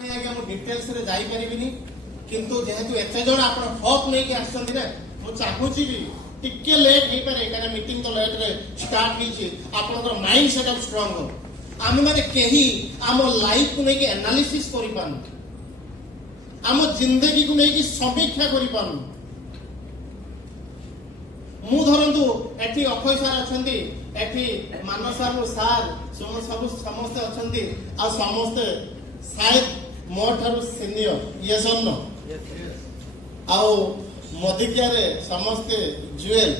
Details रे जाई परिबिनी किंतु जेहेतु एते जण आपण होप नै कि आछन ना मु चाहूची भी टिके लेट हे पारे कारण मीटिंग तो लेट रे स्टार्ट हिची आपनकर माइंड सेटअप स्ट्रांग हो आम माने केही आम लाइफ को नै कि एनालिसिस करि पान आम जिंदगी को नै कि समीक्षा करि पान मु धरंतु एठी अखय सार अछंती एठी मानसार सार समस्त अछंती आ समस्त शायद मोठारु सीनियर ये नो आओ मदिकिया रे समस्त जुएल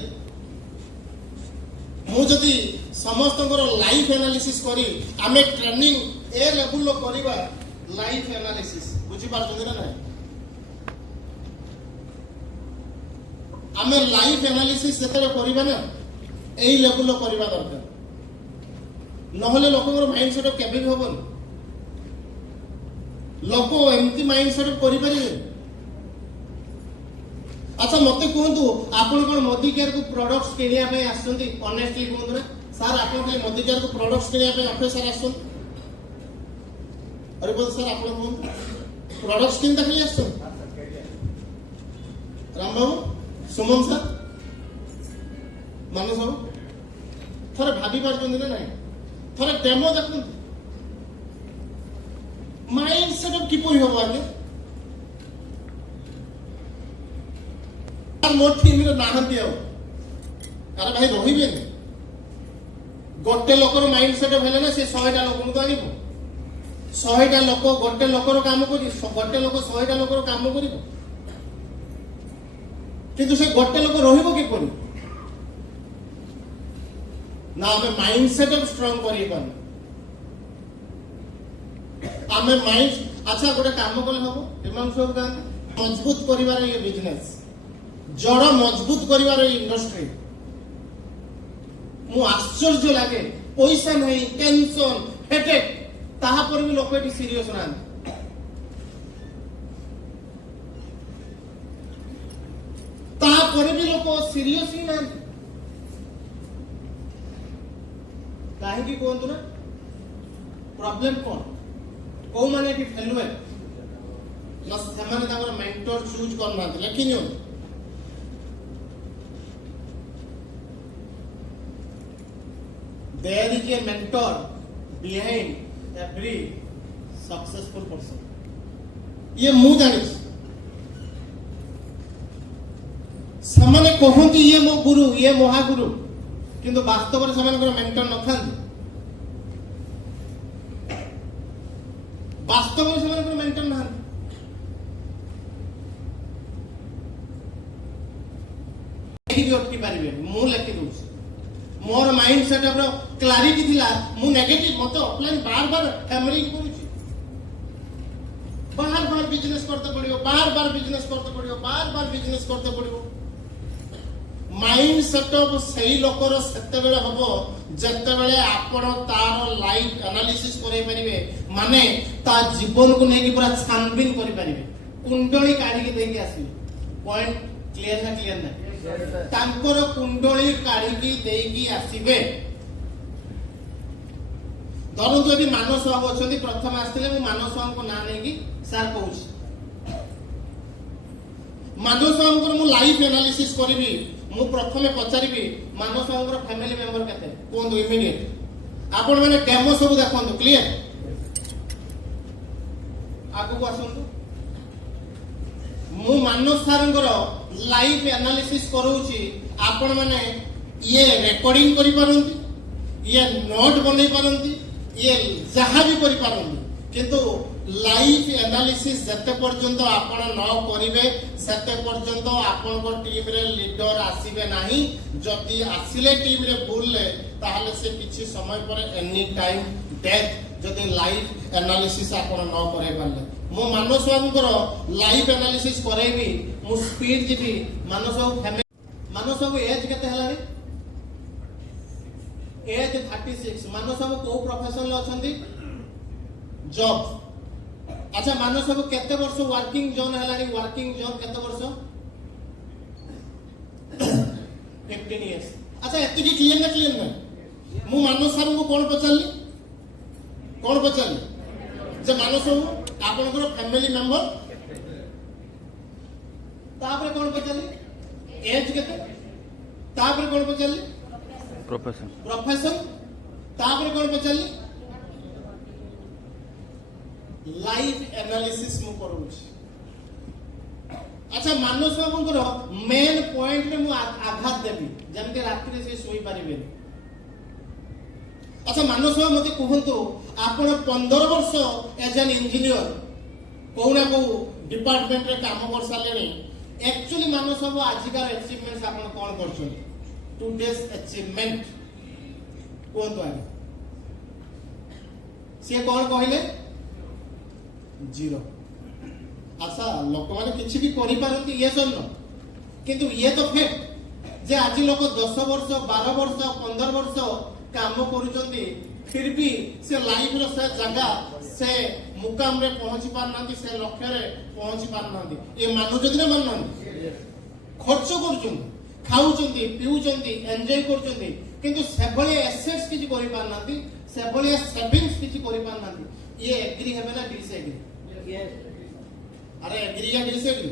मु जदि समस्त लाइफ एनालिसिस करी आमे ट्रेनिंग ए लेवल लो करिबा लाइफ एनालिसिस बुझी पारछन ना नाही आमे लाइफ एनालिसिस जतले करिबा ना एई लेवल लो करिबा दरकार नहले लोकर माइंड सेट केबे भी होबन लोक एमती माइंड सेट करि परिबे अच्छा मते कहतु आपण कोन मोदी केयर को प्रोडक्ट्स किनिया पे आछंती ऑनेस्टली कहतु ना सर आपण के मोदी केयर को प्रोडक्ट्स किनिया पे ऑफिसर आछन अरे बोल सर आपण कोन प्रोडक्ट्स किन देखली आछन राम बाबू सुमन सर मानस बाबू थोड़े भाभी पारछन ना नहीं थोड़े डेमो देखुन माइंड सेटअप किपरि होबो आगे मोर टीम रे नाहंती हो अरे भाई रहिबे गोटे लोकर माइंड सेटअप हेले ना से 100 टा लोक को आनिबो 100 टा लोक गोटे लोकर काम करी गोटे लोक 100 टा लोकर काम करिबो किंतु से गोटे लोक रहिबो किपरि ना हमें माइंड सेटअप स्ट्रांग करी पान आमे माइंड अच्छा गोटे काम कले हबो हिमांशु बाबू का मजबूत करिवार ये बिजनेस जड़ मजबूत करिवार इंडस्ट्री मु आश्चर्य लागे पैसा नहीं टेंशन हेडेक ताहा पर भी लोक एटी सीरियस ना ताहा पर भी लोक सीरियस ही ना काहे की कोंतु ना प्रॉब्लम कोन को माने की फेलुए ना सेमाने ताकर मेंटर चूज करना लेकिन यो there is a mentor behind every successful person ये मु जानी समाने कहती ये मो गुरु ये महागुरु किंतु वास्तव में समाने मेंटर न थांती वास्तव में समाने मेंटर ना भी अटकी पारे मु लिखि दूसरी मोर माइंड सेटअप रो क्लैरिटी थिला मु नेगेटिव मते ऑफलाइन बार-बार हैमरिंग करूची बार-बार बिजनेस करते पड़ियो बार-बार बिजनेस करते पड़ियो बार-बार बिजनेस करते पड़ियो माइंड सेटअप सही लोकर सेते बेले हबो जते बेले आपण तार लाइफ एनालिसिस करै परिबे माने ता जीवन को नेकी पूरा छानबीन करि परिबे कुंडली काढी के देके आसीबे पॉइंट क्लियर ना तांकर कुंडली काढी देकी आसीबे धरंतु अभी मानस बाबू अछंती प्रथम आस्थिले मु मानस बाबू को ना नै कि सर कहूची मानस बाबू को मु लाइफ एनालिसिस करबी मु प्रथमे पचारिबी मानस बाबू को फैमिली मेंबर केते कोन इमीडिएट आपण माने डेमो सब देखंतु क्लियर आगु को आसंतु मु मानस सारंगर लाइफ एनालिसिस करूची आपण माने ये रिकॉर्डिंग करि पारंती ये नोट बनै पारंती ये जहा भी करि पारंती किंतु लाइफ एनालिसिस जते पर्यंत आपण न करिवे सेते पर्यंत आपण को टीम रे लीडर आसीबे नाही जदी आसिले टीम रे भूलले ताहाले से किछि समय पर एनी टाइम डेथ जदी लाइफ एनालिसिस आपण न करे पारले मो मानस बाबूकर लाइफ एनालिसिस करेबी मु स्पीड जीबी मानस बाबू फैमिली मानस बाबू एज केते हलानी एज 36 मानस बाबू को प्रोफेशन ले अछंती जॉब अच्छा मानस बाबू केते वर्ष वर्किंग जोन हलानी वर्किंग जोन केते वर्ष 15 इयर्स अच्छा एति क्लियर ना मु मानस सर को कोन पचारली जे मानस बाबू आपनकर फैमिली मेंबर तापर कोन पचाली एज केते तापर कोन पचाली प्रोफेशन तापर कोन पचाली लाइफ एनालिसिस मु करूछि। अच्छा मानस बाबूंकर मेन पॉइंट रे मु आघात देबी जेमते रात्रि से सोई पारिबे। अच्छा मानस बाबू मते कहंतु आपण 15 वर्ष एज एन इंजीनियर कोना को डिपार्टमेंट रे काम कर सालेनी एक्चुअली मानस बाबू आजिकार अचीवमेंट्स आपण कोन करछन टुडेस अचीवमेंट कोंतु आगे से कोन कहले जीरो। अच्छा लोक माने किछि भी करि पारंती ये सन किंतु ये तो फैक्ट जे आज लोक 10 वर्ष 12 वर्ष 15 वर्ष काम करूचंती फिर भी से लाइफ रो से जगह से मुकाम रे पहुंची पारनांती से लक्ष्य रे पहुंची पारनांती ये मानु जदि न माननांती खर्च करूचंती खाउचंती पिउचंती एन्जॉय करूचंती किंतु सेभली एसेट्स किछि करि पारनांती सेभली सेविंग्स किछि करि पारनांती ये एग्री हेबे ना डिसएग्री अरे एग्री या डिसएग्री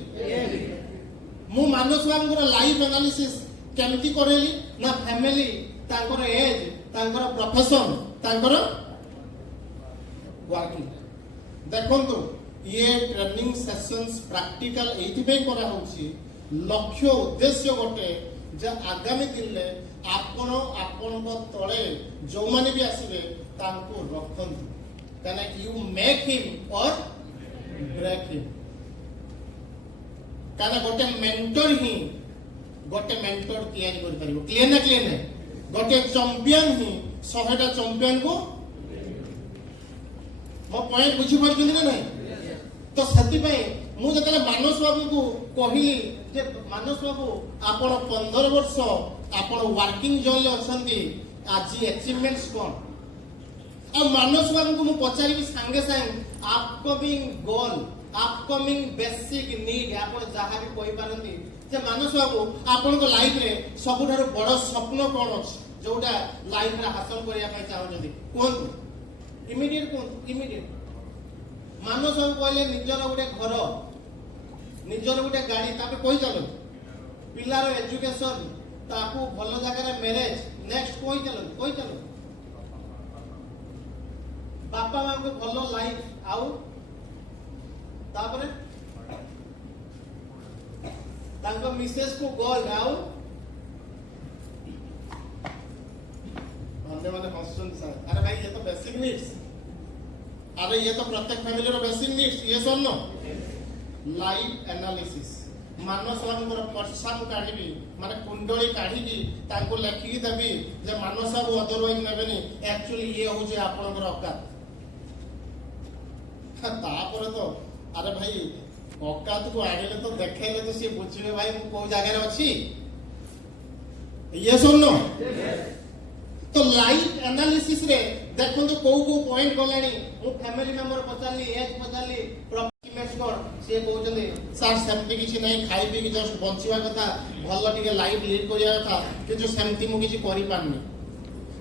मु मानस बाबूर लाइफ एनालिसिस केमती करेली ना फैमिली तांकर एज तांकर प्रोफेशन तांकर वर्किंग देखंतु ये ट्रेनिंग सेशंस प्रैक्टिकल एथि पे करा होछि लक्ष्य उद्देश्य गोटे जे आगामी दिन ले आपण को तळे जो माने भी आसीबे तांको रखंतु काना यू मेक हिम और ब्रेक हिम काना गोटे मेंटर ही गोटे मेंटर तैयारी कर परिबो क्लियर ना गोटे चैंपियन ही 100टा चैंपियन को मो पॉइंट बुझी पारछन ना नहीं तो सती पई मु जतले मानस बाबू को कहिली जे मानस बाबू आपण 15 वर्ष आपण वर्किंग जोन ले अछंती आज अचीवमेंट्स कोन आ मानस बाबू को मु पचारी संगे संग अपकमिंग गोल अपकमिंग बेसिक नीड आपण जहा भी कोइ पारंती जे मानस बाबू आपण को लाइफ रे सबुठार बड़ स्वप्न कोन अछि जोटा लाइफ रे हासिल करिया पय चाहौ जदी कोन इमीडिएट मानस बाबू कहले निजर गुटे घर निजर गुटे गाड़ी तापे कोइ चलो पिलार एजुकेशन ताकू भलो जगह रे मैरिज नेक्स्ट कोइ चलो बापा मां को भलो लाइफ आउ तापरे तांको मिसेस को गोल्ड आउ माने हॉस्टल सर अरे भाई ये तो बेसिक नीड्स अरे ये तो प्रत्येक फैमिली रो बेसिक नीड्स ये सुन नो लाइफ एनालिसिस मानस बाबूर पर्सन काढिबी माने कुंडली काढिकी तांको लेखिकी देबी जे मानस बाबू अदरवाइज नेबेनी एक्चुअली ये हो जे आपनकर औकात तापर तो अरे भाई औकात को आगे तो देखेले तो से बुझिबे भाई मु को जगह रे अछि ये सुन नो तो लाइफ एनालिसिस रे देखो तो को पॉइंट गलानी मु फैमिली मेंबर पचाली एज पचाली प्रॉपर्टी कोन से कहउछले सर सेमती किछि नै खाइ पी कि जस्ट बंचिवा कथा भल्लो टिके लाइफ लीड करिया कथा कि जो सेमती मु किछि करि पारनी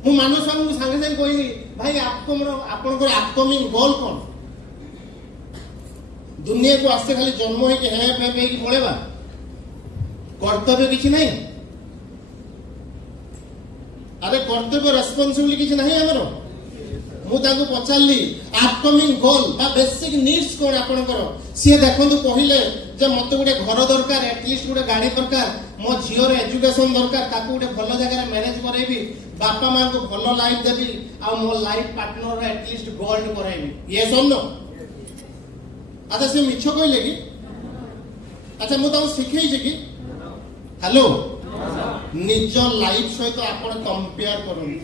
मु मानस बाबू संगे संगे कहली भाई आपनकर अपकमिंग गोल कोन दुनिया को आस्ते खाली जन्म है कि है कि पड़ेगा कर्तव्य किसी नहीं अरे कर्तव्य रेस्पॉन्सिबिलिटी किसी नहीं हमरो मु ताको पचारली अपकमिंग गोल बा बेसिक नीड्स कोन आपनकर सी देखंतु कहिले जे मते गुटे घर दरकार एटलीस्ट गुटे गाड़ी दरकार मो झियो रे एजुकेशन दरकार ताको गुटे भलो जगह रे मैनेज करैबी बापा मां को भलो लाइफ देबी आ मो लाइफ पार्टनर रे एटलीस्ट गोल्ड करैबी ये सुनो अच्छा से मिछ कहले कि अच्छा मु ताऊ सिखै जे कि हेलो निज लाइफ सहित आपण कंपेयर करन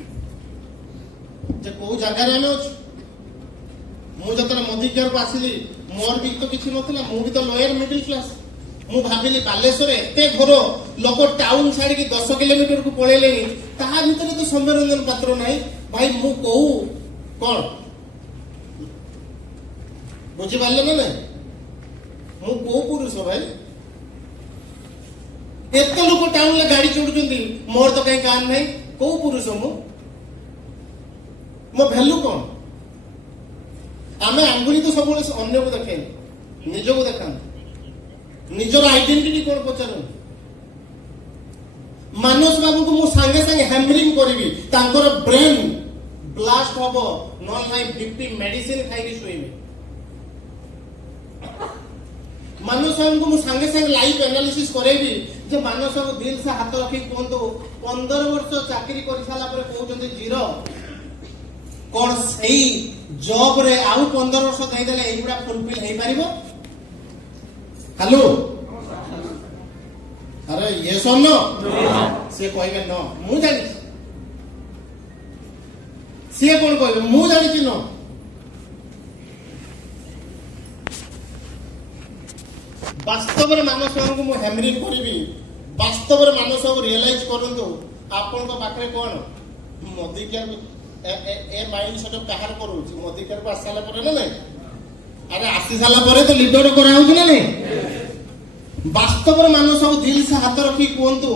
जे को जगह रे हम अछि मु जतरा मोदी केयर को आसिली मोर भी तो किछि नथिला मु भी तो लोअर मिडिल क्लास मु भाबिली बालेश्वर एते घर लोक टाउन साइड की 10 किलोमीटर को पळेलेनी ता भीतर तो संबरंजन पात्र नाही भाई मु कहू कोन बुझी पारले ना मु को पुरुष भाई एते लोक टाउन ले गाड़ी चढ़ुचंती मोर तो कहीं कान नहीं को पुरुष मो वैल्यू कौन आमे आंगुली तो सब अन्य को देखे निज को देखा निजर आइडेंटिटी कौन पचार मानस बाबू को सांगे सांगे हैमरिंग करी ब्रेन ब्लास्ट हम ना बीपी मेडिसिन खाई शुएबे मानस बाबू को सांगे सांगे लाइफ एनालिसिस करेबी जे मानस बाबू दिल से हाथ रखी कहतु 15 वर्ष चाकरी कर सारा कहते जीरो कौन सही जॉब रे आउ 15 वर्ष देदेले एगुड़ा फुलफिल हो पारिबो हेलो अरे ये सुन सी कहे न मु जानी सी कौन कहे मु जानी न वास्तव में मानस को मु हैमरिंग करी वास्तव में मानस को रियलाइज करंतु आपन को पाखरे कौन मोदी के ए माइंड सेटअप कहार करूची मोदी के पास साला परे ना नहीं अरे आसी साला परे तो लीडर करा होउछ ना नहीं वास्तव में मानस को दिल से हाथ रखी कहतु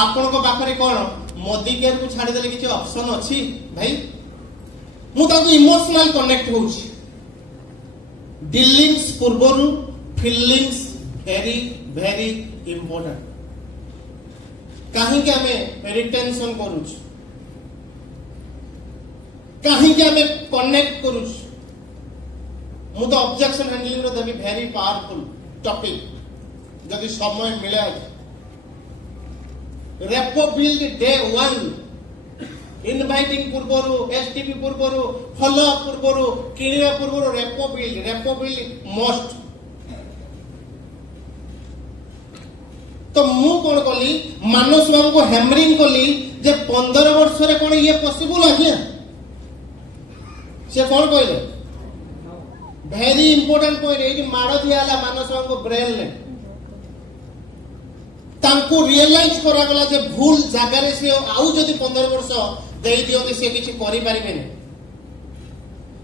आपन को पाखरे कौन मोदी केयर को छाड़ी देले किछि ऑप्शन अछि भाई मु ताको इमोशनल कनेक्ट होउछि डीलिंग्स पूर्वरु फीलिंग्स वेरी वेरी इंपोर्टेंट कहीं के हमें रिटेंशन करूछ कहीं के हमें कनेक्ट करूछ मु तो ऑब्जेक्शन हैंडलिंग रो देबी वेरी पावरफुल टॉपिक जदि समय मिले रेपो बिल्ड डे 1 इनवाइटिंग पूर्वरु एसटीपी पूर्वरु फॉलो अप पूर्वरु किनिया पूर्वरु रेपो बिल्ड मोस्ट तो मु कौन कली मानस बाबू को हैमरिंग कली जे 15 वर्ष रे कौन ये पॉसिबल आज्ञा से कौन कहले वेरी इंपोर्टेंट पॉइंट है कि माड़ दियाला मानस बाबू को ब्रेन ने तांको रियलाइज करा गला जे भूल जगह रे से आउ जदी 15 वर्ष देई दियोते से किछि करि पारिबेनी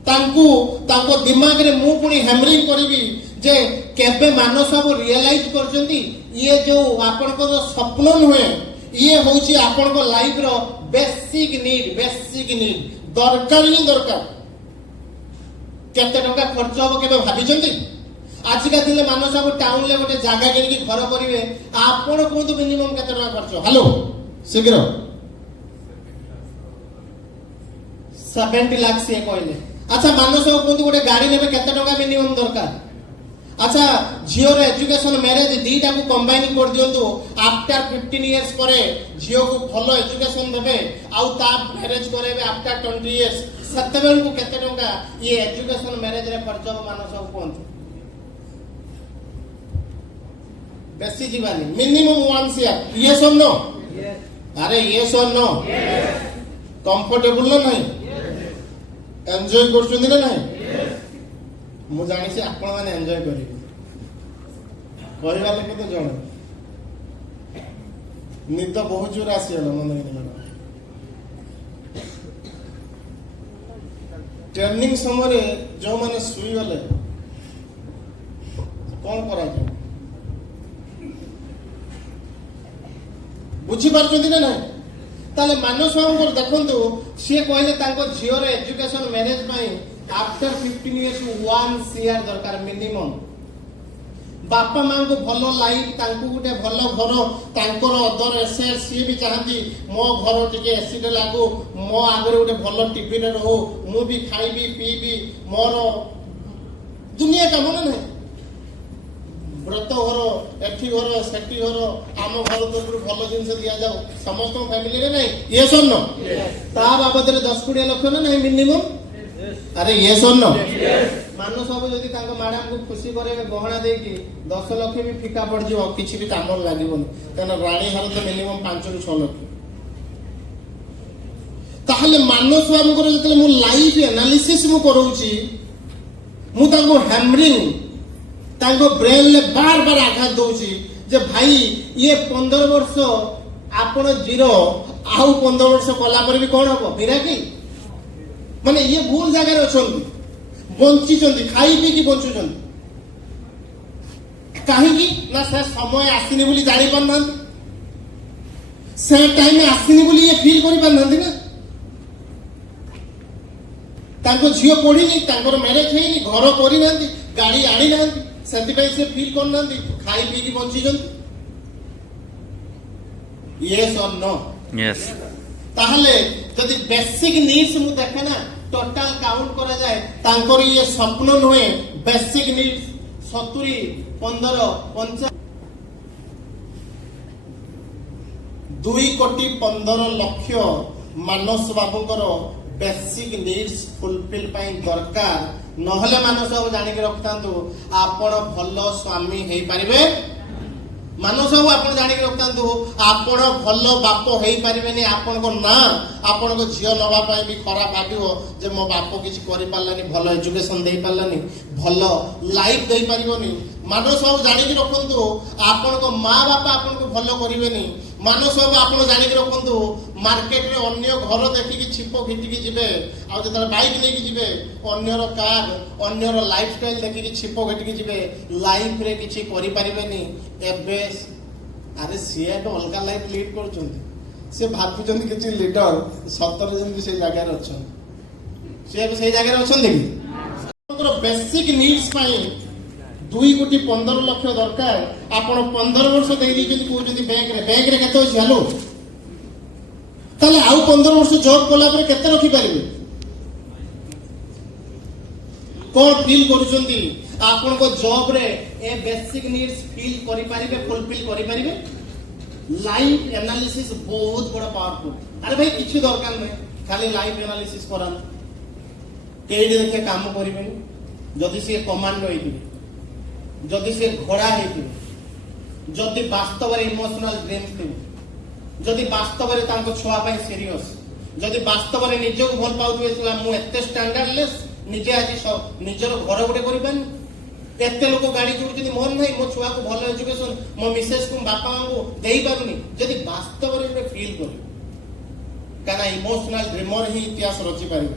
तांको दिमाग रे मु पुनी हैमरिंग करबी जे केबे मानस बाबू रियलाइज करजंती ये जो आपन को स्वप्न नुहे ये होची आपन को लाइफ रो बेसिक नीड दरकार ही दरकार केते टका खर्च हो केबे भाबी जंती आज का दिन मानस बाबू टाउन ले गोटे जागा किन की घर करिवे आपन को तो मिनिमम केते टका खर्च हेलो शीघ्र 70 लाख से कहले अच्छा मानस बाबू को गोटे गाड़ी नेबे केते टका मिनिमम दरकार अच्छा झियो रे एजुकेशन मैरिज दीटा को कंबाइन कर दियंतु आफ्टर 15 इयर्स परे झियो को भलो एजुकेशन देबे आउ ता मैरिज करेबे आफ्टर 20 इयर्स सत्तेबेल को केते टका ये एजुकेशन मैरिज रे खर्च मानस बाबू कोन बेसी जीवानी मिनिमम 1 ईयर ये सुन नो अरे ये सुन नो कंफर्टेबल ना नहीं एंजॉय करछुंदी ना नहीं मु जानी से आपण माने एंजॉय करिवे कहबा लोक तो जण निद बहुत जोर आसीला मन नहीं ट्रेनिंग समय जो माने सुई गले कौन करा जाए बुझी पारछंती ना नहीं ताले मानस बाबू देखंतु सी कहले तांको झियो रे एजुकेशन मैरिज पई आफ्टर 15 इयर्स 1 सीआर दरकार मिनिमम बापा मां को भलो लाइफ तांको गुटे भलो घर तांकर अदर एसेट सी भी चाहती मो घर टिके एसिड लागू मो आगरे गुटे भलो टीवी रे रहू मु भी खाइबी पीबी मोर दुनिया काम ना नहीं व्रत घर एठी घर सेठी घर आम घर तरफ भलो जिनस दिया जाओ समस्त फैमिली रे नहीं ये सुन ता बाबद रे 10 कोटी लाख ना नहीं मिनिमम अरे ये सुन मानस बाबू जदि तांको मैडम को खुशी करेबे गहना देकी 10 लाख भी फिका पड़ जिवो किछि भी काम लागिबोनी कारण रानी हार तो मिनिमम 5 ରୁ 6 लाख ताहले मानस बाबू को जतले मु लाइफ एनालिसिस मु करूची मु तांको हैमरिंग तांको ब्रेन ले बार बार आघात दउची जे भाई ये 15 वर्ष आपण जीरो आउ 15 वर्ष कला पर भी कोन हो मिराकी माने ये भूल जगह रे अछंती बंची चंदी खाई पी की बंचु चंदी काहे की ना से समय आसीनी बोली जानि पारनान से टाइम आसीनी बोली ये फील करि पारनान ना ତାଙ୍କ ଝିଅ ପଢିନି, ତାଙ୍କର ମ୍ୟାରେଜ ହେଇନି, ଘର କରିନାହାନ୍ତି, ଗାଡି ଆଣିନାହାନ୍ତି, ସେଥିପାଇଁ ସେ ଫିଲ୍ କରୁନାହାନ୍ତି, ଖାଇ ପିଇକି ବଞ୍ଚିଛନ୍ତି। ୟେସ୍ ଅର୍ ନୋ? Yes. ତାହେଲେ ଯଦି ବେସିକ ନିଡ୍ସ ମୁଁ ଦେଖେ ନା, ଟୋଟାଲ କାଉଣ୍ଟ କରାଯାଏ, ତାଙ୍କର ଇଏ ସ୍ୱପ୍ନ ନୁହେଁ। ବେସିକ ନିଡ୍ସ 70, 15, 50, 2,15,00,000 ମାନସ ବାବୁଙ୍କର ବେସିକ ନିଡ୍ସ ଫୁଲଫିଲ ପାଇଁ ଦରକାର। ନହେଲେ ମାନସ ବାବୁ ଜାଣିକି ରଖିଥାନ୍ତୁ, ଆପଣ ଭଲ ସ୍ୱାମୀ ହେଇପାରିବେ। ମାନସ ବାବୁ ଆପଣ ଜାଣିକି ରଖିଥାନ୍ତୁ, ଆପଣ ଭଲ ବାପ ହେଇପାରିବେନି। ଆପଣଙ୍କ ନାଁ ଆପଣଙ୍କ ଝିଅ ନବା ପାଇଁ ବି ଖରାପ ଭାବିବ ଯେ ମୋ ବାପ କିଛି କରିପାରିଲାନି, ଭଲ ଏଜୁକେସନ ଦେଇପାରିଲାନି, ଭଲ ଲାଇଫ ଦେଇପାରିବନି। ମାନସ ବାବୁ ଜାଣିକି ରଖନ୍ତୁ, ଆପଣଙ୍କ ମା ବାପା ଆପଣଙ୍କୁ ଭଲ କରିବେନି। ମାନସ ବାବୁ ଆପଣ ଜାଣିକି ରଖନ୍ତୁ, ମାର୍କେଟରେ ଅନ୍ୟ ଘର ଦେଖିକି ଛିପ ଘିଟିକି ଯିବେ, ଆଉ ଯେତେବେଳେ ବାଇକ୍ ନେଇକି ଯିବେ, ଅନ୍ୟର କାର୍, ଅନ୍ୟର ଲାଇଫଷ୍ଟାଇଲ ଦେଖିକି ଛିପ ଘିଟିକି ଯିବେ, ଲାଇଫରେ କିଛି କରିପାରିବେନି। ଏବେ ଆରେ ସିଏ ଏବେ ଅଲଗା ଲାଇଫ ଲିଡ୍ କରୁଛନ୍ତି, ସେ ଭାବୁଛନ୍ତି କିଛି ଲିଡର, ସତରେ ଯେମିତି ସେଇ ଜାଗାରେ ଅଛନ୍ତି। ସେ ଏବେ ସେଇ ଜାଗାରେ ଅଛନ୍ତି କି? ଆପଣଙ୍କର ବେସିକ ନିଡ୍ସ ପାଇଁ 2,15,00,000 ଦରକାର। ଆପଣ 15 ବର୍ଷ ଦେଇଦେଇଛନ୍ତି, କହୁଛନ୍ତି ବ୍ୟାଙ୍କରେ କେତେ ଅଛି? ହ୍ୟାଲୋ, ତାହେଲେ ଆଉ 15 ବର୍ଷ ଜବ୍ କଲା ପରେ କେତେ ରଖିପାରିବେ? କଣ ଫିଲ୍ କରୁଛନ୍ତି? ଆପଣଙ୍କ ଜବରେ ଏ ବେସିକ ନିଡ୍ସ ଫିଲ୍ କରିପାରିବେ, ଫୁଲଫିଲ୍ କରିପାରିବେ? ଲାଇଫ ଏନାଲିସିସ୍ ବହୁତ ବଡ଼ ପାୱାରଫୁଲ। ଆରେ ଭାଇ କିଛି ଦରକାର ନାହିଁ, ଖାଲି ଲାଇଫ ଏନାଲିସିସ୍ କରାନ୍ତୁ। କେଇଠି ଦେଖେ କାମ କରିବେନି। ଯଦି ସିଏ କମାଣ୍ଡୋ ହେଇଥିବେ, ଯଦି ସିଏ ଘୋଡ଼ା ହେଇଥିବେ, ଯଦି ବାସ୍ତବରେ ଇମୋସନାଲ ଡ୍ରିମ୍ସ ଥିବେ, ଯଦି ବାସ୍ତବରେ ତାଙ୍କ ଛୁଆ ପାଇଁ ସିରିୟସ୍, ଯଦି ବାସ୍ତବରେ ନିଜକୁ ଭଲ ପାଉଥିବେ, ମୁଁ ଏତେ ଷ୍ଟାଣ୍ଡାର୍ଡଲେସ୍, ନିଜେ ଆଜି ନିଜର ଘର ଗୋଟେ କରିପାରୁନି, ଏତେ ଲୋକ ଗାଡି ଚଢୁଛନ୍ତି, ମୋର ନାହିଁ, ମୋ ଛୁଆକୁ ଭଲ ଏଜୁକେସନ, ମୋ ମିସେସକୁ ବାପା ମାଙ୍କୁ ଦେଇପାରୁନି, ଯଦି ବାସ୍ତବରେ ଫିଲ୍ କରିବେ, କାହିଁକିନା ଇମୋସନାଲ ଡ୍ରିମର ହିଁ ଇତିହାସ ରଚିପାରିବେ।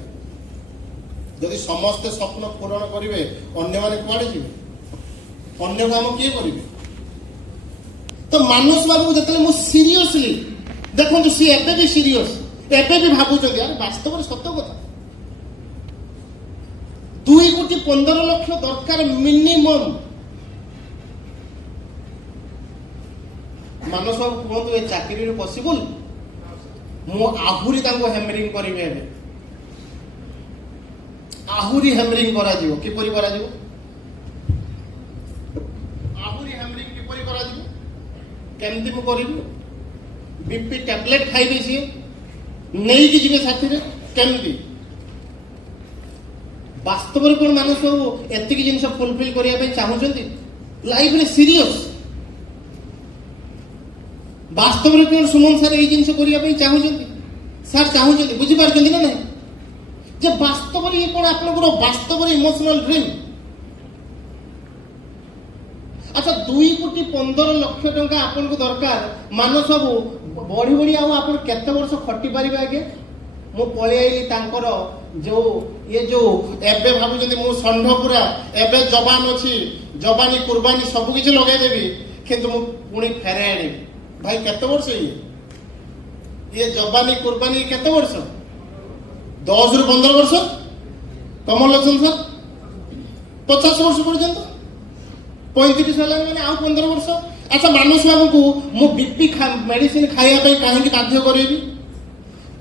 ଯଦି ସମସ୍ତେ ସ୍ୱପ୍ନ ପୂରଣ କରିବେ, ଅନ୍ୟମାନେ କୁଆଡେ ଯିବେ? ଅନ୍ୟ କାମ କିଏ କରିବେ? ତ ମାନସ ବାବୁ ଯେତେବେଳେ ମୁଁ ସିରିୟସଲି ଦେଖନ୍ତୁ, ସିଏ ଏବେ ବି ସିରିୟସ୍, ଏବେ ବି ଭାବୁଛନ୍ତି, ଆରେ ବାସ୍ତବରେ ସତ କଥା 2,15,00,000 ଦରକାର ମିନିମମ୍। ମାନସ ବାବୁ କୁହନ୍ତୁ, ଏ ଚାକିରିରୁ ପସିବୁଲ? ମୁଁ ଆହୁରି ତାଙ୍କୁ ହେମରିଂ କରିବି। ଏବେ ଆହୁରି ହେମରିଂ କରାଯିବ। କିପରି କରାଯିବ? ଆହୁରି ହେମରିଂ କିପରି କରାଯିବ? କେମିତି ମୁଁ କରିବି? ବିପି ଟ୍ୟାବଲେଟ ଖାଇବେ, ସିଏ ନେଇକି ଯିବେ ସାଥିରେ, କେମିତି? ବାସ୍ତବରେ କଣ ମାନସ ବାବୁ ଏତିକି ଜିନିଷ ଫୁଲଫିଲ୍ କରିବା ପାଇଁ ଚାହୁଁଛନ୍ତି? ଲାଇଫରେ ସିରିୟସ୍ ବାସ୍ତବରେ କଣ ସୁମନ ସାର୍ ଏଇ ଜିନିଷ କରିବା ପାଇଁ ଚାହୁଁଛନ୍ତି? ସାର୍ ଚାହୁଁଛନ୍ତି, ବୁଝିପାରୁଛନ୍ତି ନା ନାହିଁ ଯେ ବାସ୍ତବରେ ଇଏ କଣ ଆପଣଙ୍କର ବାସ୍ତବରେ ଇମୋସନାଲ ଡ୍ରିମ୍? ଆଚ୍ଛା, 2,15,00,000 ଟଙ୍କା ଆପଣଙ୍କୁ ଦରକାର। ମାନସ ବାବୁ ବଢି ବଢି ଆଉ ଆପଣ କେତେ ବର୍ଷ ଖଟି ପାରିବେ? ଆଜ୍ଞା, ମୁଁ ପଳେଇ ଆଇଲି ତାଙ୍କର ଯୋଉ ଏବେ ଭାବୁଛନ୍ତି ମୁଁ ଷଣ୍ଢ ପୁରା, ଏବେ ଜବାନ ଅଛି, ଜବାନୀ କୁର୍ବାନୀ ସବୁ କିଛି ଲଗେଇଦେବି, କିନ୍ତୁ ମୁଁ ପୁଣି ଫେରାଇ ଆଣିବି। ଭାଇ କେତେ ବର୍ଷ ଇଏ ଜବାନୀ କୁର୍ବାନୀ କେତେ ବର୍ଷ? 10 ରୁ 15 ବର୍ଷ। କମଲ ଲୋଚନ ସାର୍ 50 ବର୍ଷ ପର୍ଯ୍ୟନ୍ତ, 35 ହେଲାଣି ମାନେ ଆଉ 15 ବର୍ଷ। ଆଚ୍ଛା, ମାନସ ବାବୁଙ୍କୁ ମୁଁ ବିପି ମେଡିସିନ ଖାଇବା ପାଇଁ କାହିଁକି ବାଧ୍ୟ କରିବି?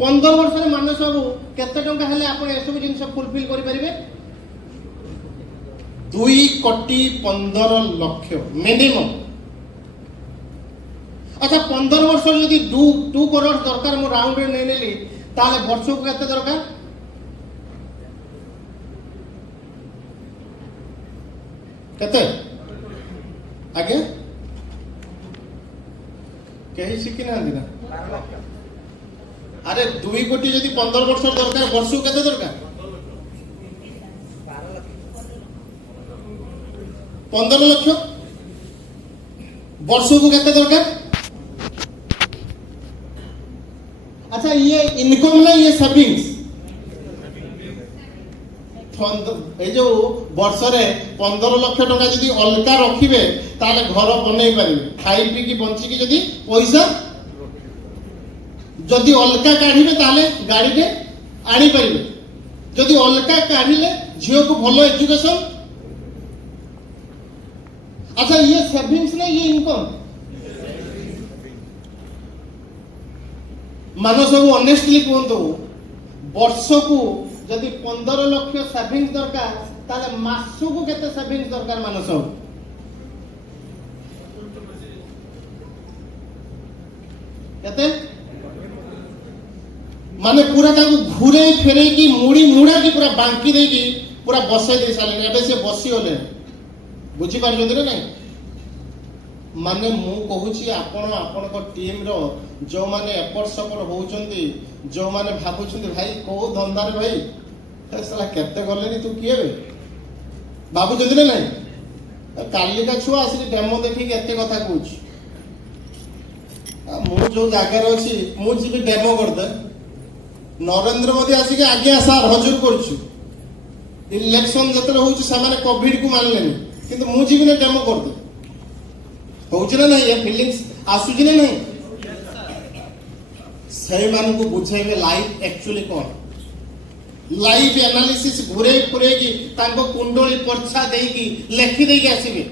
15 ବର୍ଷରେ ମାନସ ବାବୁ କେତେ ଟଙ୍କା ହେଲେ ଆପଣ ଏସବୁ ଜିନିଷ ଫୁଲଫିଲ୍ କରିପାରିବେ? 2,15,00,000 ମିନିମମ୍। ଆଚ୍ଛା, 15 ବର୍ଷ ଯଦି 2 crore ଦରକାର, ମୁଁ ରାଉଣ୍ଡରେ ନେଇନେଲି, ତାହେଲେ ବର୍ଷକୁ କେତେ ଦରକାର? କେତେ? ଆଜ୍ଞା, କେହି ଶିଖି ନାହାନ୍ତି ନା? ଆରେ 2 କୋଟି ଯଦି 15 ବର୍ଷ ଦରକାର, ବର୍ଷକୁ କେତେ ଦରକାର? 15 ଲକ୍ଷ। ବର୍ଷକୁ କେତେ ଦରକାର? আচ্ছা ইয়ে ইনকম না ইয়ে সেভিংস এই যে বর্ষরে 15 লক্ষ টাকা যদি অলকা রখিবে তাহলে ঘর বনাই পারিবে খাই পিকি বঞ্চিকি যদি পয়সা যদি অলকা কাঢ়িবে তাহলে গাড়িতে আনি পারিবে जदि अलगा काढ़िले झील को भल एजुकेशन। अच्छा ये सेविंग्स ना ये इनकम मान सब ऑनेस्टली कहतु वर्ष को जदि 15 लाख सेविंग्स दरकार ताले मासु को केते सेविंग्स दरकार मान सब केते माने पूरा ताको घुरे फेरे की मुड़ी मुड़ा की पूरा बांकी दे की पूरा बसे दे साले एबे से बसी होले बुझी पार जंदी ना नहीं माने मु कहूची आपण आपण को टीम रो जो माने एफर्ट सपोर्ट होउचंदी जो माने भाबुचंदी भाई को धंदा रे भाई ए साला केते गलेनी तू किए बे बाबू जंदी ना नहीं काली का छुआ आसी डेमो देखि के एते कथा कहूची मु जो जागा रे अछि मु जी डेमो कर दे नरेंद्र मोदी आसी के आगे सार हजूर करछु इलेक्शन जतरे होउची सामाने कोविड को मानलेनी किंतु मु जी ने डेमो कर दे होउची ना नहीं ये फीलिंग्स आसुची ना नहीं सही मान को बुझाइबे लाइफ एक्चुअली कोन लाइफ एनालिसिस घुरे घुरे की तांको कुंडली पर्छा देई की लेखि देई के आसीबे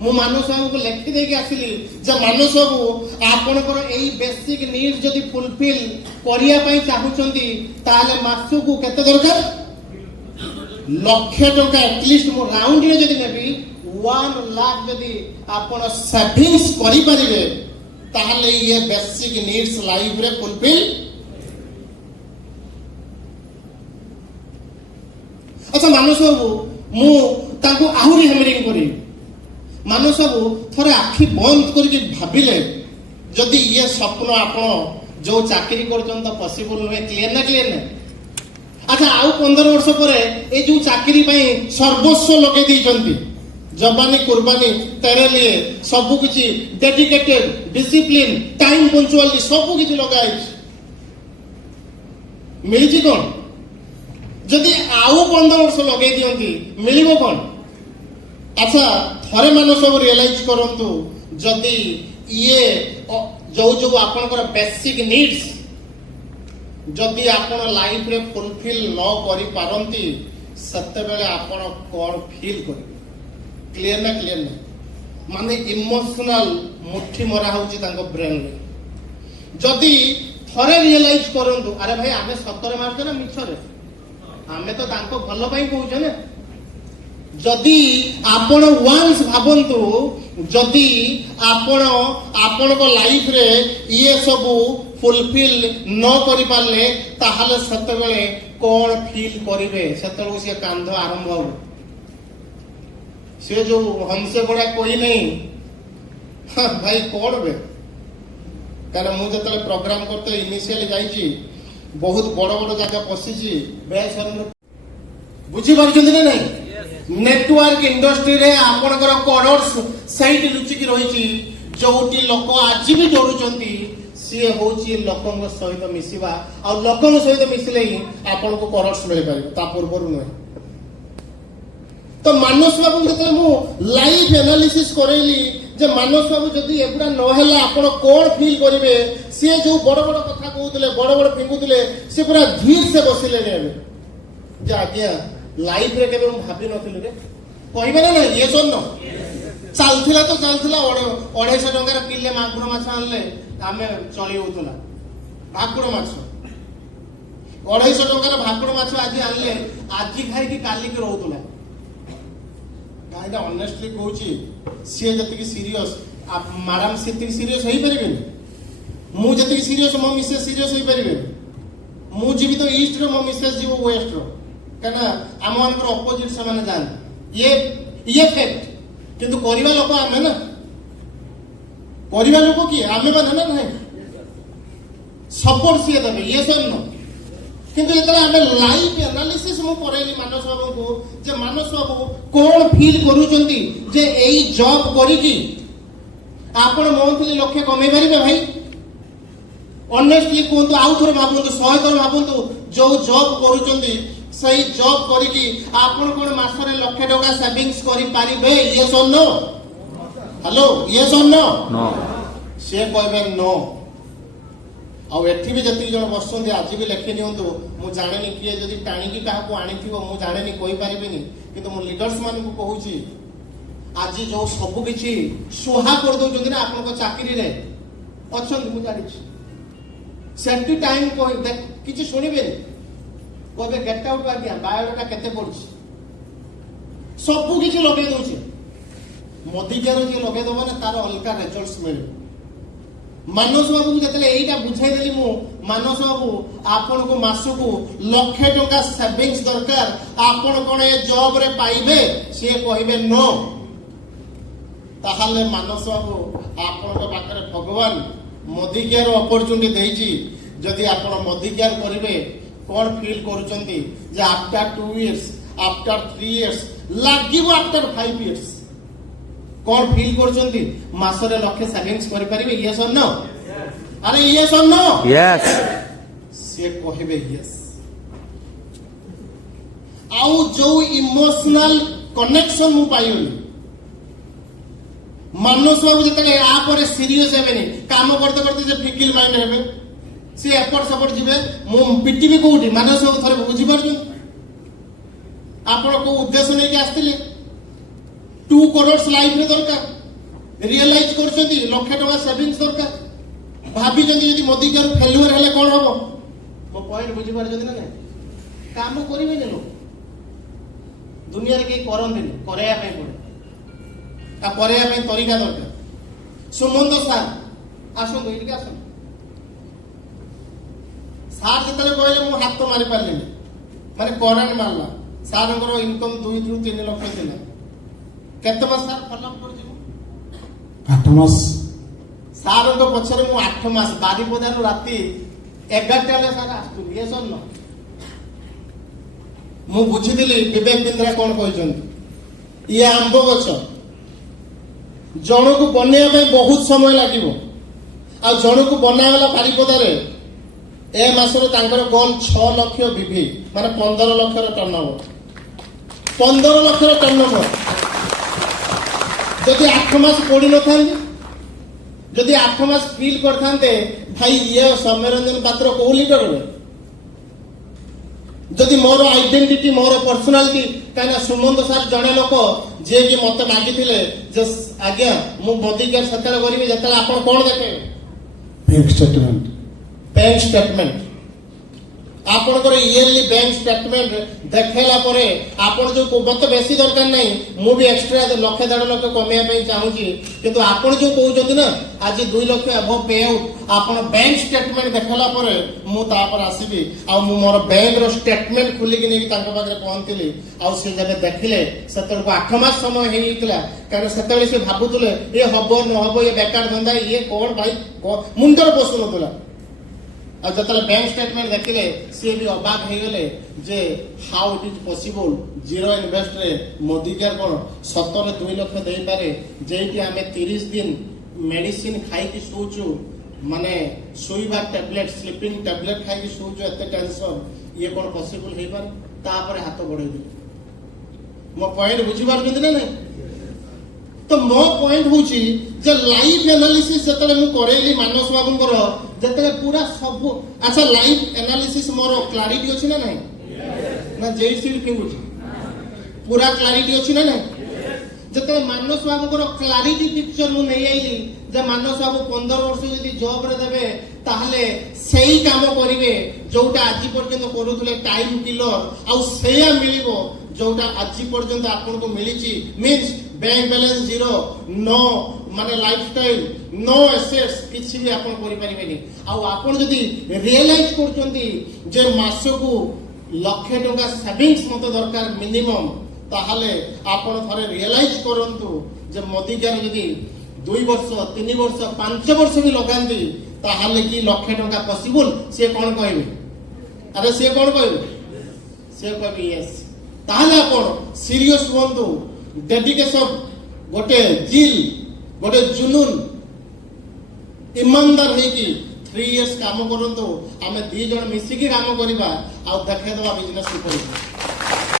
मु मानस बाबू को लेखि देई के आसिली जे मानस बाबू आपण को एई बेसिक नीड जदी फुलफिल करिया पई चाहुचंती ताले मासु को केते दरकार लाख टका एटलीस्ट मु राउंड रे जदी नेबी 1 लाख जदी आपण सेविंग्स करि परिबे ताले ये बेसिक नीड्स लाइफ रे फुलफिल। अच्छा मानस बाबू मु ताको आहुरी हेमरिंग करी मानस बाबू थोड़े आखि बंद करके भाविले जदि ये स्वप्न आपण जो चाकरी करछन तो पॉसिबल नुहे क्लियर ना क्लियर ना। अच्छा आउ 15 वर्ष परे ए जो चाकरी पई सर्वस्व लगे दी जवानी कुर्बानी तेरे लिए सब किछि डेडिकेटेड डिसिप्लिन टाइम पंक्चुअली सब किछि लगाई मिली कोन जदि आउ 15 वर्ष लगे दियंती मिलिबो कोन। अच्छा थरे मान सब रियलाइज करंतु जदि ये जो जो आपनकर बेसिक नीड्स जदि आपण लाइफ रे फुलफिल न करि पारंती सत्य बेले आपण कोन फील करिवे क्लियर ना क्लियर ना माने इमोशनल मुट्ठी मरा होची तांको ब्रेन रे जदि थरे रियलाइज करंतु अरे भाई आमे सतरे मारछ ना मिछरे आमे तो तांको भलो पई कहूछ ना जदि आपण वांस भाबंतु जदि आपण को लाइफ रे ये सब फुलफिल न करि पाले ताहाले सत्य बेले कोन फील करिवे सेतलो से कांध आरंभ हो से जो हमसे बड़ा कोई नहीं हाँ, भाई कौन बे कारण मु जतले प्रोग्राम करते इनिशियली जाईची बहुत बड़ बड़ जगह पसिची बेस बुझी पारछन ना नहीं नेटवर्क इंडस्ट्री रे आपनकर करोड़ साइट लुचिकी रहिची जोटी लोक आज भी डरुचंती सी होची लोकन सहित मिसिबा आ लोकन सहित मिसिले ही आपन को करोड़ मिल पारिबो ता पूर्वरु न तो मानस बाबू जतले मु लाइफ एनालिसिस करैली जे मानस बाबू जदी एपुरा न हैला आपण कोन फील करिवे से जो बड़ बड़ कथा कहउतले बड़ बड़ फिंगुतले से पूरा धीर से बसिले रे जे आज्ञा लाइफ रे केबे मु भाबी नथिलु रे कहबे ना ये सोन चलथिला तो चलथिला 250 टंका किले मागुर माछ आनले आमे चली होतला भाकुड़ माछ 250 टंका भाकुड़ माछ आज आनले आज खाई कि काली के रहउतला गाइडा ऑनेस्टली कहूची सी जति सीरियस आप मैडम सेति सीरियस होई परिबे मु जति सीरियस मो मिसेस सीरियस होई परिबे मु जीवी तो ईस्ट रो मो मिसेस जीवो वेस्ट रो कना हम मानकर अपोजिट से माने जान ये फैक्ट किंतु करिवा लोक आमे ना करिवा लोक की आमे माने ना नहीं सपोर्ट से देबे ये सब न किंतु जेतला आमे लाइफ एनालिसिस मु करेली मानस बाबू को जे मानस बाबू कोन फील करूचंती जे एई जॉब करी की आपण मंथली लक्ष्य कमे परिबे भाई ऑनेस्टली कोन तो आउ थोर भाबंतु 100 थोर भाबंतु जो जॉब करूचंती सही जॉब करी की आपण कोन मासरे लक्ष्य टका सेविंग्स करि पारिबे ये सोन नो हेलो ये सोन नो नो से कहबे नो ଆଉ ଏଠି ବି ଯେତିକି ଜଣ ବସୁଛନ୍ତି ଆଜି ବି ଲେଖି ନିଅନ୍ତୁ। ମୁଁ ଜାଣିନି କିଏ ଯଦି ଟାଣିକି କାହାକୁ ଆଣିଥିବ, ମୁଁ ଜାଣିନି, କହିପାରିବିନି, କିନ୍ତୁ ମୁଁ ଲିଡର୍ସ ମାନଙ୍କୁ କହୁଛି ଆଜି ଯୋଉ ସବୁ କିଛି ସୁହା କରିଦଉଛନ୍ତି ନା ଆପଣଙ୍କ ଚାକିରିରେ ଅଛନ୍ତି, ମୁଁ ଜାଣିଛି, ସେଠି ଟାଇମ୍ କିଛି ଶୁଣିବେନି, କହିବେ ଗେଟ୍ ଆଉଟ୍ ଆଜ୍ଞା, ବାୟୋଡାଟା କେତେ ପଡୁଛି, ସବୁ କିଛି ଲଗେଇ ଦଉଛି। ମୋଦିକାର ଯିଏ ଲଗେଇଦବ ନା ତାର ଅଲଗା ରେଜଲ୍ଟ ମିଳିବ। ମାନସ ବାବୁକୁ ଯେତେବେଳେ ଏଇଟା ବୁଝାଇଦେଲି ମୁଁ, ମାନସ ବାବୁ ଆପଣଙ୍କୁ ମାସକୁ ₹1,00,000 ସେଭିଙ୍ଗସ୍ ଦରକାର, ଆପଣ କଣ ଏ ଜବ ରେ ପାଇବେ? ସିଏ କହିବେ नो, ତାହେଲେ ମାନସ ବାବୁ ଆପଣଙ୍କ ପାଖରେ ଭଗବାନ ମୋଦି କେୟାର ଅପରଚୁନିଟି ଦେଇଛି। ଯଦି ଆପଣ ମୋଦି କେୟାର କରିବେ, କଣ ଫିଲ୍ କରୁଛନ୍ତି ଯେ ଆଫ୍ଟର 2 years, ଆଫ୍ଟର 3 years, ଲାଗିବ ଆଫ୍ଟର 5 years, କଣ ଫିଲ୍ କରୁଛନ୍ତି? ମାସରେ 1,00,000 ସେଭିଙ୍ଗସ୍ କରିପାରିବେ? ୟେସ୍ ଅର୍ नो? ଆରେ ୟେସ୍ ଅର୍ नो? यस। ସିଏ କହିବେ ୟେସ୍। ଆଉ ଯୋଉ ଇମୋସନାଲ କନେକ୍ସନ ମୁଁ ପାଇଲି, ମାନସ ବାବୁ ଯେତେବେଳେ ୟା ପରେ ସିରିୟସ୍ ହେବେନି, କାମ କରତେ କରତେ ଯେ ଫିକିଲ ମାଇଣ୍ଡ ହେବେ, ସେ ଏପଟ ସେପଟ ଯିବେ, ମୁଁ ପିଟିବି କୋଉଠି? ମାନସ ବାବୁ ଥରେ ବୁଝିପାରୁଛନ୍ତି ଆପଣ କୋଉ ଉଦ୍ଦେଶ୍ୟ ନେଇକି ଆସିଥିଲେ? 2 crores ଲାଇଫରେ ଦରକାର, ରିଏଲାଇଜ କରୁଛନ୍ତି ₹1,00,000 ସେଭିଙ୍ଗସ୍ ଦରକାର, ଭାବିଛନ୍ତି ଯଦି ମୋଦି କେୟାର ଫେଲୁଅର ହେଲେ କଣ ହବ? ମୋ ପଏଣ୍ଟ ବୁଝିପାରୁଛନ୍ତି ନା ନାଇଁ? କାମ କରିବେନି ଲୋକ, ଦୁନିଆରେ କେହି କରନ୍ତିନି, କରାଇବା ପାଇଁ ପଡେ, ଆଉ କରାଇବା ପାଇଁ ତରିକା ଦରକାର। ସୁମନ୍ତ ସାର୍ ଆସନ୍ତୁ, ଏଇଠିକି ଆସନ୍ତୁ। ସାର୍ ଯେତେବେଳେ କହିଲେ ମୁଁ ହାତ ମାରି ପାରିଲିନି, ମାନେ କରେଣ୍ଟ ମାରିଲା। ସାର୍ଙ୍କର ଇନକମ୍ 2 ରୁ 3 ଲକ୍ଷ ଥିଲା। କେତେ ମାସ ସାର୍ ଫଲୋ ଅପ୍ କରିଛି? 8 ମାସ। ସାର୍ଙ୍କ ପଛରେ ମୁଁ 8 ମାସ, ବାରିପଦାରୁ ରାତି 11ଟା ବେଳେ ସାର୍ ଆସୁଥିଲି। ୟେସ୍ ଅର୍ नो? ମୁଁ ବୁଝିଥିଲି ବିବେକ ବିନ୍ଦ୍ରା କଣ କହିଛନ୍ତି। ଇଏ ଆମ୍ବ ଗଛ, ଜଣକୁ ବନେଇବା ପାଇଁ ବହୁତ ସମୟ ଲାଗିବ, ଆଉ ଜଣକୁ ବନାଗଲା ବାରିପଦାରେ। ଏ ମାସରେ ତାଙ୍କର ଗୋଲ 6 ଲକ୍ଷ ବିଭି, ମାନେ 15 ଲକ୍ଷର ଟର୍ଣ୍ଣଓଭର। 15 ଲକ୍ଷର ଟର୍ଣ୍ଣଓଭର ଯଦି 8 ମାସ ପଡିନଥାନ୍ତି, ଯଦି 8 ମାସ ଫିଲ୍ କରିଥାନ୍ତେ, ଭାଇ ଇଏ ସୌମ୍ୟରଞ୍ଜନ ପାତ୍ର କୋଉ ଲିଡର? ଯଦି ମୋର ଆଇଡେଣ୍ଟିଟି, ମୋର ପର୍ସନାଲିଟି, କାହିଁକିନା ସୁମନ୍ତ ସାର୍ ଜଣେ ଲୋକ ଯିଏକି ମତେ ମାଗିଥିଲେ ଯେ ଆଜ୍ଞା ମୁଁ ମୋଦି କେୟାର ସେତେବେଳେ କରିବି ଯେତେବେଳେ ଆପଣ କଣ ଦେଖେଇବେ? Bank statement. ବ୍ୟାଙ୍କ ଷ୍ଟେଟମେଣ୍ଟ, ଆପଣଙ୍କର ଇୟରଲି ବ୍ୟାଙ୍କ ଷ୍ଟେଟମେଣ୍ଟ ଦେଖେଇଲା ପରେ ଆପଣ ଯୋଉ, ମତେ ବେଶୀ ଦରକାର ନାହିଁ, ମୁଁ ବି ଏକ୍ସଟ୍ରା 1,00,000-1.5 ଲକ୍ଷ କମେଇବା ପାଇଁ ଚାହୁଁଛି, କିନ୍ତୁ ଆପଣ ଯୋଉ କହୁଛନ୍ତି ନା ଆଜି 2 ଲକ୍ଷ ଏଭବ ପେ ଆଉଟ୍, ଆପଣ ବ୍ୟାଙ୍କ ଷ୍ଟେଟମେଣ୍ଟ ଦେଖେଇଲା ପରେ ମୁଁ ତାପରେ ଆସିବି। ଆଉ ମୁଁ ମୋର ବ୍ୟାଙ୍କର ଷ୍ଟେଟମେଣ୍ଟ ଖୋଲିକି ନେଇକି ତାଙ୍କ ପାଖରେ ପହଞ୍ଚିଲି। ଆଉ ସେ ଯେବେ ଦେଖିଲେ, ସେତେବେଳକୁ 8 ମାସ ସମୟ ହେଇଯାଇଥିଲା, କାରଣ ସେତେବେଳେ ସେ ଭାବୁଥିଲେ ଇଏ ହବ ନ ହବ, ଇଏ ବେକାର ଧନ୍ଦା, ଇଏ କଣ ଭାଇ ମୁଣ୍ଡରେ ପଶୁନଥିଲା। ଆଉ ଯେତେବେଳେ ବ୍ୟାଙ୍କ ଷ୍ଟେଟମେଣ୍ଟ ଦେଖିଲେ, ସିଏ ବି ଅବାକ ହେଇଗଲେ ଯେ how it is possible, zero ଇନଭେଷ୍ଟରେ ମୋଦି କେୟାର କଣ ସତରେ 2 ଲକ୍ଷ ଦେଇପାରେ, ଯେଇଠି ଆମେ 30 ଦିନ ମେଡିସିନ ଖାଇକି ଶୋଉଛୁ, ମାନେ ଶୋଇବା ଟ୍ୟାବଲେଟ, ସ୍ଲିପିଂ ଟ୍ୟାବଲେଟ ଖାଇକି ଶୋଉଛୁ, ଏତେ ଟେନସନ, ଇଏ କଣ ପସିବଲ ହେଇପାରେ? ତାପରେ ହାତ ବଢେଇଦେଲେ। ମୋ ପଏଣ୍ଟ ବୁଝିପାରୁଛନ୍ତି ନା ନାଇଁ? ତ ମୋ ପଏଣ୍ଟ ହଉଛି ଯେ ଲାଇଭ ଏନାଲିସିସ୍ ଯେତେବେଳେ ମୁଁ କରେଇଲି ମାନସ ବାବୁଙ୍କର, ଯେତେବେଳେ ପୁରା ସବୁ, ଆଚ୍ଛା ଲାଇଭ ଏନାଲିସିସ୍ ମୋର କ୍ଲାରିଟି ଅଛି ନା ନାହିଁ? ନା ଜେଇ ସିଟ୍ କିଣୁଛି? ପୁରା କ୍ଲାରିଟି ଅଛି ନା ନାହିଁ? ଯେତେବେଳେ ମାନସ ବାବୁଙ୍କର କ୍ଲାରିଟି ପିକ୍ଚର ମୁଁ ନେଇ ଆଇଲି ଯେ ମାନସ ବାବୁ 15 ବର୍ଷ ଯଦି ଜବ ରେ ଦେବେ, ତାହେଲେ ସେଇ କାମ କରିବେ ଯୋଉଟା ଆଜି ପର୍ଯ୍ୟନ୍ତ କରୁଥିଲେ, ଟାଇମ କିଲର, ଆଉ ସେଇଆ ମିଳିବ ଯୋଉଟା ଆଜି ପର୍ଯ୍ୟନ୍ତ ଆପଣଙ୍କୁ ମିଳିଛି। Means bank balance zero, no ମାନେ ଲାଇଫଷ୍ଟାଇଲ, नो ଏସେଟ୍ସ, କିଛି ବି ଆପଣ କରିପାରିବେନି। ଆଉ ଆପଣ ଯଦି ରିଏଲାଇଜ କରୁଛନ୍ତି ଯେ ମାସକୁ ₹1,00,000 ସେଭିଙ୍ଗସ୍ ମତେ ଦରକାର ମିନିମମ୍, ତାହେଲେ ଆପଣ ଥରେ ରିଏଲାଇଜ କରନ୍ତୁ ଯେ ମୋଦି କେୟାର ଯଦି 2 ବର୍ଷ, 3 ବର୍ଷ, 5 ବର୍ଷ ବି ଲଗାନ୍ତି, ତାହେଲେ କି ₹1,00,000 ପସିବଲ? ସିଏ କଣ କହିବେ? ଆରେ ସିଏ କଣ କହିବେ? ସିଏ କହିବେ ୟେସ୍। ତାହେଲେ ଆପଣ ସିରିୟସ୍ ହୁଅନ୍ତୁ, ଡେଡିକେସନ, ଗୋଟେ ଜିଲ୍, ଗୋଟେ ଜୁନୁନ, ଇମାନଦାର ହେଇକି 3 years କାମ କରନ୍ତୁ। ଆମେ 2 ଜଣ ମିଶିକି କାମ କରିବା, ଆଉ ଦେଖେଇଦବା ବିଜନେସ କିପରି।